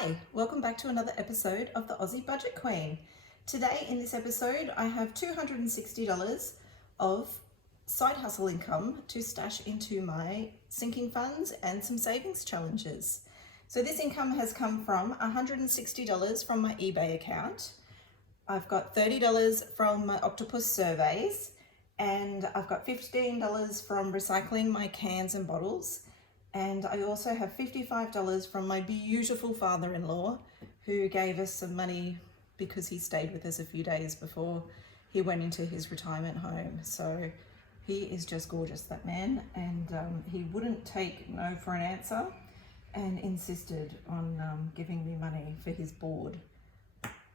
Hi, welcome back to another episode of the Aussie Budget Queen. Today in this episode I have $260 of side hustle income to stash into my sinking funds and some savings challenges. So this income has come from $160 from my eBay account. I've got $30 from my Octopus Surveys, and I've got $15 from recycling my cans and bottles. And I also have $55 from my beautiful father-in-law, who gave us some money because he stayed with us a few days before he went into his retirement home. So he is just gorgeous, that man. And he wouldn't take no for an answer and insisted on giving me money for his board.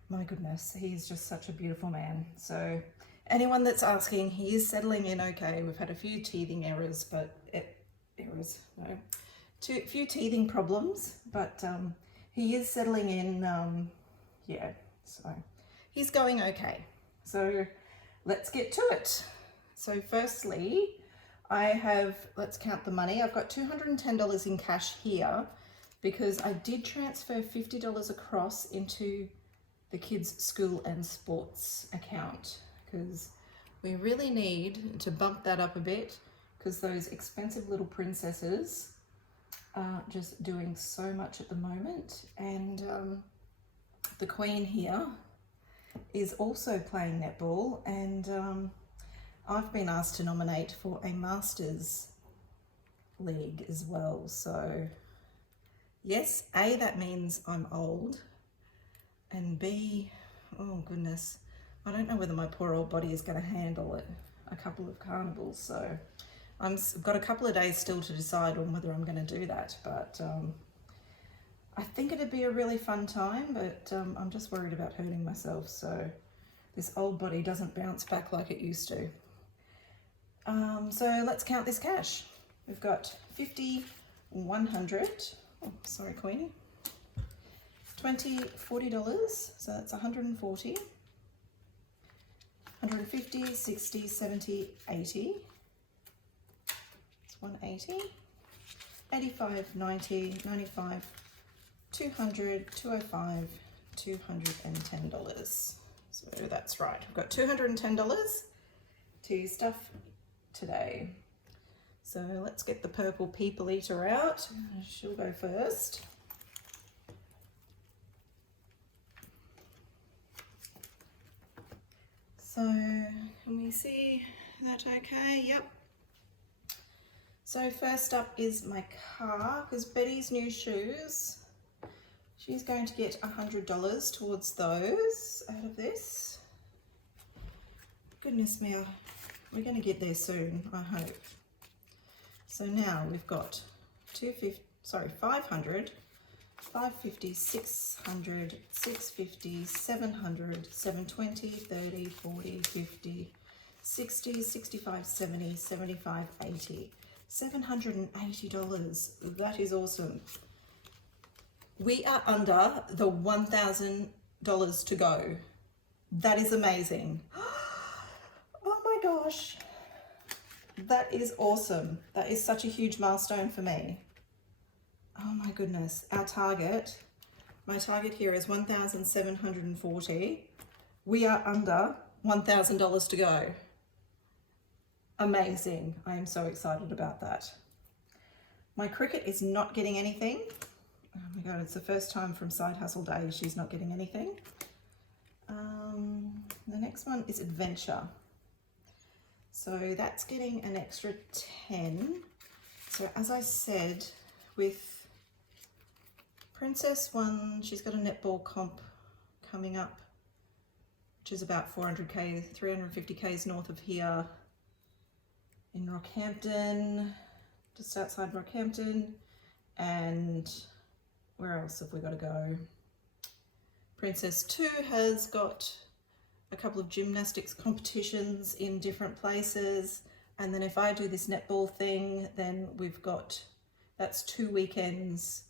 My goodness, he's just such a beautiful man. So anyone that's asking, he is settling in okay. We've had a few teething errors, but few teething problems, but he is settling in, so he's going okay. So let's get to it. So firstly, I have, let's count the money. I've got $210 in cash here because I did transfer $50 across into the kids' school and sports account, because we really need to bump that up a bit, because those expensive little princesses are just doing so much at the moment. And the Queen here is also playing netball, and I've been asked to nominate for a Masters League as well. So yes, A, that means I'm old, and B, oh goodness, I don't know whether my poor old body is going to handle it. A couple of carnivals, so I've got a couple of days still to decide on whether I'm going to do that, but I think it'd be a really fun time, but I'm just worried about hurting myself, so this old body doesn't bounce back like it used to. So let's count this cash. We've got 50, 100, oh, sorry Queenie, 20, $40, so that's 140, 150, 60, 70, 80, 180, 85, 90, 95, 200, 205, $210. So that's right. We've got $210 to stuff today. So let's get the purple people eater out. She'll go first. So can we see that okay? Yep. So first up is my car, because Betty's new shoes, she's going to get $100 towards those out of this. Goodness me, we're going to get there soon, I hope. So now we've got 500, 550, 600, 650, 700, 720, 30, 40, 50, 60, 65, 70, 75, 80. $780. That is awesome. We are under the $1,000 to go. That is amazing. Oh my gosh. That is awesome. That is such a huge milestone for me. Oh my goodness. My target here is 1,740. We are under $1,000 to go. Amazing. I am so excited about that. My cricket is not getting anything. Oh my God, it's the first time from Side Hustle Day she's not getting anything. The next one is Adventure. So that's getting an extra 10. So as I said, with Princess One, she's got a netball comp coming up, which is about 400K, 350Ks north of here, in Rockhampton, just outside Rockhampton. And where else have we got to go? Princess 2 has got a couple of gymnastics competitions in different places. And then if I do this netball thing, then that's 2 weekends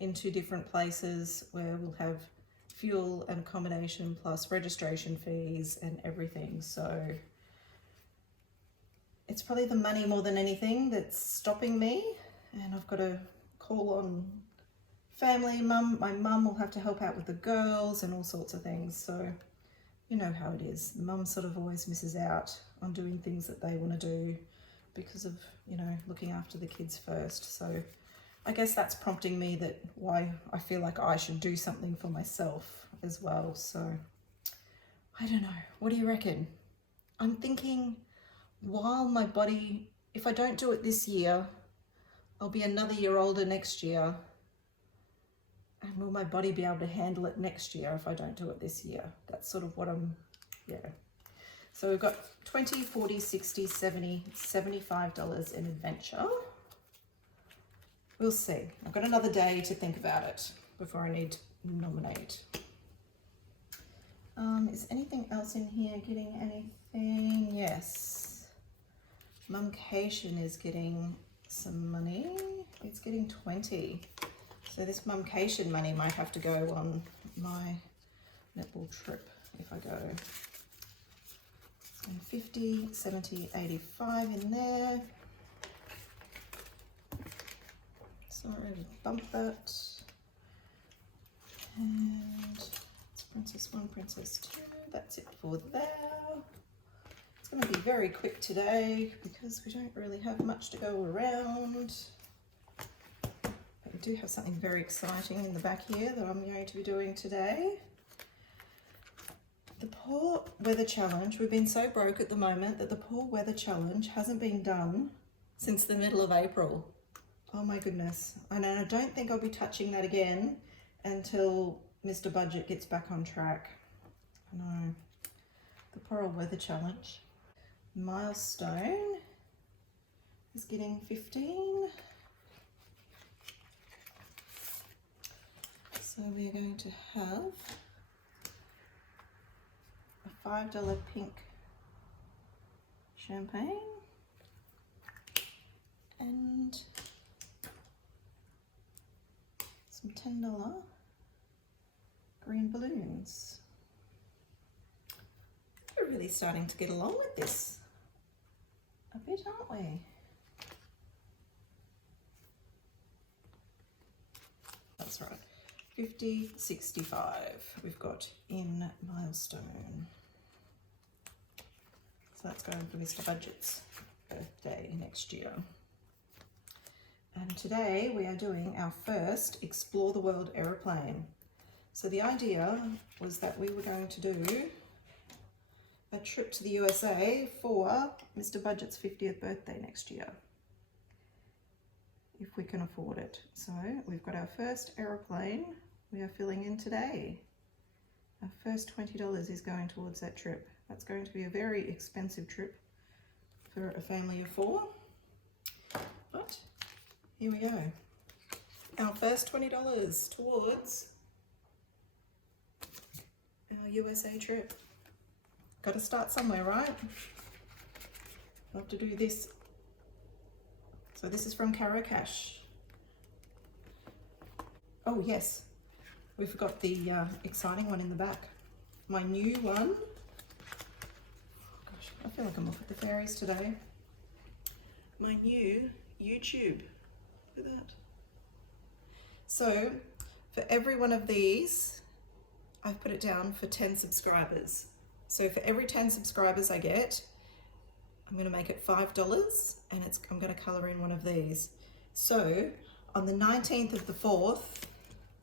in 2 different places where we'll have fuel and accommodation plus registration fees and everything. So it's probably the money more than anything that's stopping me, and I've got to call on family. My mum will have to help out with the girls and all sorts of things. So you know how it is. Mum sort of always misses out on doing things that they want to do because of, you know, looking after the kids first. So I guess that's prompting me that why I feel like I should do something for myself as well. So I don't know. What do you reckon? I'm thinking while my body, if I don't do it this year, I'll be another year older next year. And will my body be able to handle it next year if I don't do it this year? That's sort of what I'm, yeah. So we've got 20, 40, 60, 70, $75 in adventure. We'll see. I've got another day to think about it before I need to nominate. Is anything else in here getting anything? Yes. Mumcation is getting some money. It's getting 20. So this mumcation money might have to go on my netball trip if I go. And 50, 70, 85 in there. Sorry, bump that. And it's Princess 1, Princess 2. That's it for there. It's going to be very quick today because we don't really have much to go around. But we do have something very exciting in the back here that I'm going to be doing today. The Poor Weather Challenge, we've been so broke at the moment that the Poor Weather Challenge hasn't been done since the middle of April. Oh my goodness. And I don't think I'll be touching that again until Mr. Budget gets back on track. I know. The Poor Weather Challenge. Milestone is getting 15. So we're going to have a $5 pink champagne and some $10 green balloons. We're really starting to get along with this a bit, aren't we? That's right. 50, 65 we've got in Milestone. So that's going for Mr. Budget's birthday next year. And today we are doing our first Explore the World aeroplane. So the idea was that we were going to do a trip to the USA for Mr. Budget's 50th birthday next year, if we can afford it. So we've got our first aeroplane we are filling in today. Our first $20 is going towards that trip. That's going to be a very expensive trip for a family of 4, but here we go. Our first $20 towards our USA trip. Got to start somewhere, right? I'll have to do this. So this is from Caro Cash. Oh yes, we forgot the exciting one in the back. My new one. Gosh, I feel like I'm off at the fairies today. My new YouTube. Look at that. So for every one of these, I've put it down for 10 subscribers. So for every 10 subscribers I get, I'm going to make it $5 and I'm going to colour in one of these. So on the 19th of the 4th,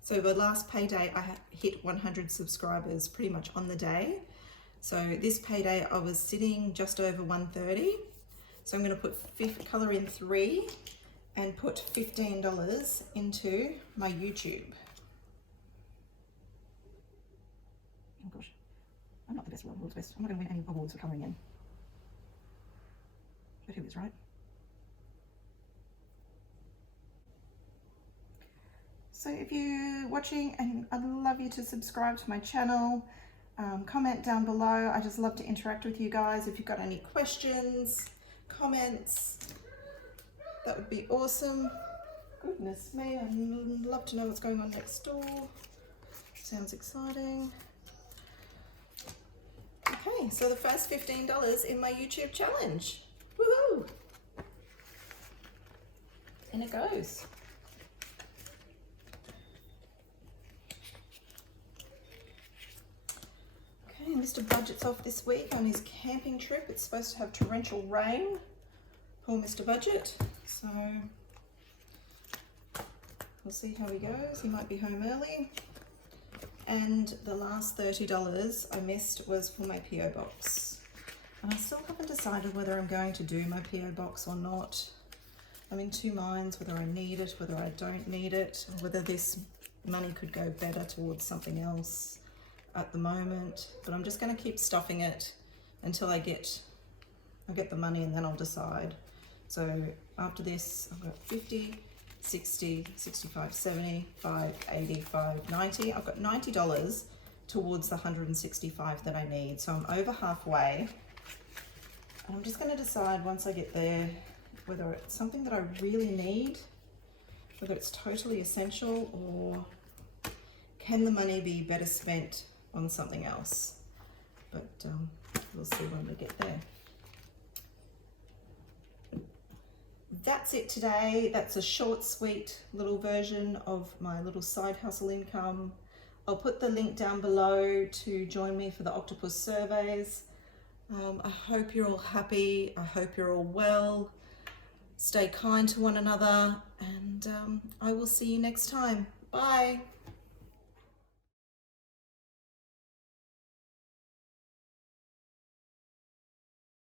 so the last payday, I hit 100 subscribers pretty much on the day. So this payday I was sitting just over 130. So I'm going to put colour in 3 and put $15 into my YouTube. Oh gosh, I'm not the best, world's best. I'm not going to win any awards for colouring in. But who is, right? So if you're watching, and I'd love you to subscribe to my channel, comment down below. I just love to interact with you guys. If you've got any questions, comments, that would be awesome. Goodness me, I'd love to know what's going on next door. Sounds exciting. Okay, so the first $15 in my YouTube challenge. Woohoo! In it goes. Mr. Budget's off this week on his camping trip. It's supposed to have torrential rain. Poor Mr. Budget. So we'll see how he goes. He might be home early. And the last $30 I missed was for my PO box. And I still haven't decided whether I'm going to do my PO box or not. I'm in two minds, whether I need it, whether I don't need it, or whether this money could go better towards something else at the moment. But I'm just going to keep stuffing it until I get the money, and then I'll decide. So after this, I've got 50, 60, 65, 75, 85, 90. I've got $90 towards the 165 that I need. So I'm over halfway. And I'm just going to decide once I get there whether it's something that I really need, whether it's totally essential, or can the money be better spent on something else. But we'll see when we get there. That's it today. That's a short, sweet little version of my little side hustle income. I'll put the link down below to join me for the Octopus Surveys. I hope you're all happy. I hope you're all well. Stay kind to one another, and I will see you next time. Bye.